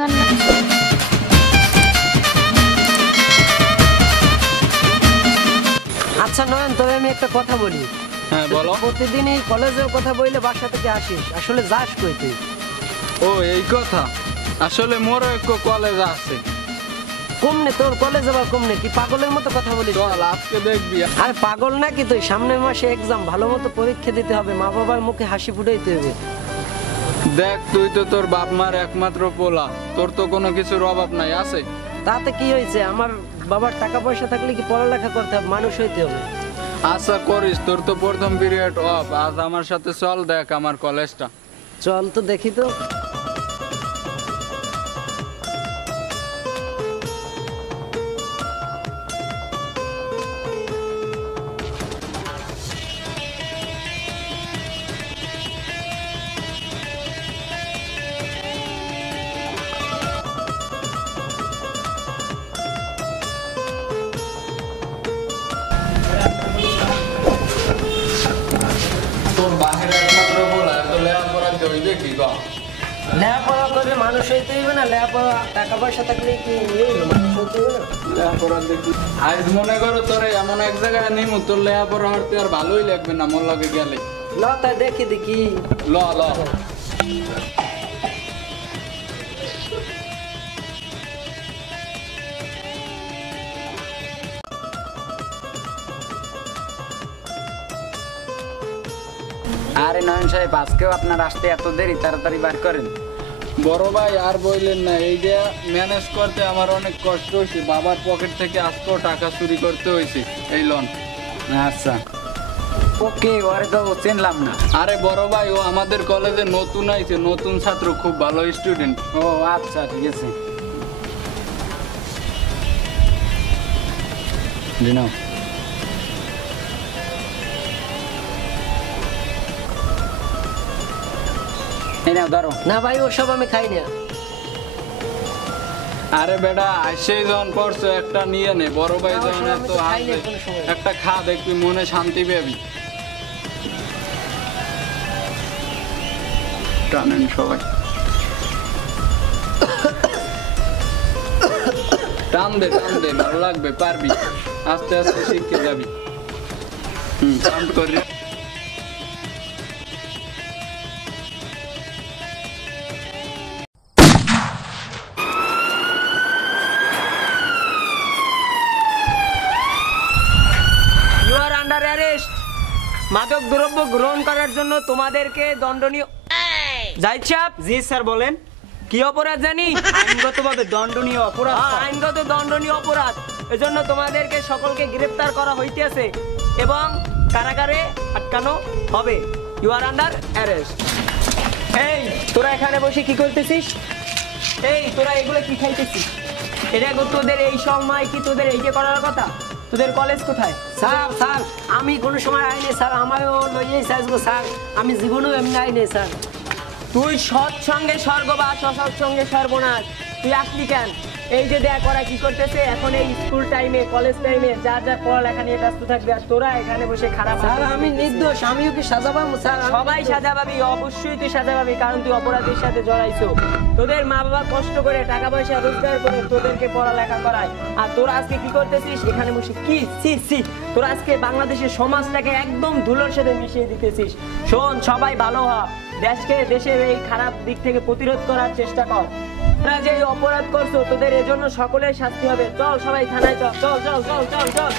ভাঙান না। আচ্ছা নয়ন, তবে আমি একটা কথা বলি। হ্যাঁ বলো। প্রতিদিন এই কলেজের কথা বললে বাসা থেকে আসিস, আসলে যাস কই তুই? ও এই কথা, আসলে মোর এক কলেজ আছে। কমনে তোর কলেজ আবার কমনে? কি পাগলের মতো কথা বলিস? চল আজকে দেখবি। আরে পাগল নাকি তুই? সামনের মাসে এক্সাম, ভালো মতো পরীক্ষা দিতে হবে, মা বাবার মুখে হাসি ফুটাইতে হবে। দেখ তুই তো তোর বাপ মার একমাত্র পোলা, তোর তো কোনো কিছুর অভাব নাই আছে। তাতে কি হয়েছে? আমার বাবার টাকা পয়সা থাকলে কি পড়ালেখা করতে হবে, মানুষ হইতে হবে। আশা করিস, তোর তো প্রথম পিরিয়ড অফ, আজ আমার সাথে চল দেখ আমার কলেজটা। চল তো দেখি তো। তোর বাহিরে একমাত্র পোলা, এত লেখাপড়া করি দেখি গো। লেখাপড়া করলে মানুষ হইতে হইবে না? লেখাপড়া টাকা পয়সা থাকলে কি হইবে, মানুষ হইতে হইবে না? লেখাপড়া দেখি আজ মনে করো তোরে এমন এক জায়গায় নিমু, তোর লেখাপড়া হতে আর ভালোই লাগবে না মোর লগে গেলে। ল তাই দেখি দেখি। ল ল। আরে নয়ন সাহেব, আজকেও আপনার আসতে এত দেরি, তাড়াতাড়ি বার করেন। বড় ভাই আর বললেন না, এই যে ম্যানেজ করতে আমার অনেক কষ্ট হয়েছে, বাবার পকেট থেকে আজকেও টাকা চুরি করতে হয়েছে এই লোন। আচ্ছা ওকে, ওরে তো চিনলাম না। আরে বড় ভাই, ও আমাদের কলেজে নতুন আইছে, নতুন ছাত্র, খুব ভালো স্টুডেন্ট। ও আচ্ছা ঠিক আছে। দিনো এই নাও ধরো। না ভাই, ওসব আমি খাই না। আরে বেটা, আসেই যখন পড়ছো একটা নিয়ে নে, বড় ভাই না, যখন ওসব আমি এত তো খাই না হাসবে, কোনো সময়। একটা খা, দেখবি মনে শান্তি পাবি। টানেন সবাই, টান দে টান দে, ভালো লাগবে, পারবি, আস্তে আস্তে শিখে যাবি। টান করি। You are under arrest. মাদক দ্রব্য গ্রহণ করার জন্য তোমাদেরকে দণ্ডনীয়। জাহিদ সাহেব। জি স্যার বলেন। কি অপরাধ জানি? আইনগতভাবে দণ্ডনীয় অপরাধ। আইনগত দণ্ডনীয় অপরাধ, এজন্য তোমাদেরকে সকলকে গ্রেফতার করা হইতেছে এবং কারাগারে আটকানো হবে। You are under arrest. এই তোরা এখানে বসে কি করতেছিস? এই তোরা এগুলো কি খাইতেছিস? এটা তোদের এই সময় কি তোদের এই যে করার কথা? তোদের কলেজ কোথায়? স্যার স্যার, আমি কোনো সময় আইনি স্যার, আমারও লইয়েই আসবো স্যার, আমি জীবনেও এমনি আইনি স্যার। তুই সৎসঙ্গে স্বর্গবাস, অসৎসঙ্গে সর্বনাশ। তুই আসলি কেন? এই যে দেখ ওরা কি করতেছে এখন, এই স্কুল টাইমে, কলেজ টাইমে যার যার পড়ালেখা নিয়ে ব্যস্ত থাকবে, আর তোরা এখানে বসে খারাপ। স্যার আমি নির্দোষ, আমিও কি সাজা পাবো স্যার? সবাই সাজা পাবি, অবশ্যই তুই সাজা পাবি, কারণ তুই অপরাধের সাথে জড়াইছো। তোদের মা বাবা কষ্ট করে টাকা পয়সা রোজগার করে তোদেরকে পড়ালেখা করায়, আর তোরা আজকে কি করতেছিস এখানে বসে? কি সি সি, তোরা আজকে বাংলাদেশের সমাজটাকে একদম ধুলোর সাথে মিশিয়ে দিতেছিস। শোন, সবাই ভালো হ, দেশের এই খারাপ দিক থেকে প্রতিরোধ করার চেষ্টা কর। তোরা যে অপরাধ করছো, তোদের এজন্য সকলের শাস্তি হবে। চল সবাই থানায় চল, চল চল চল চল চল।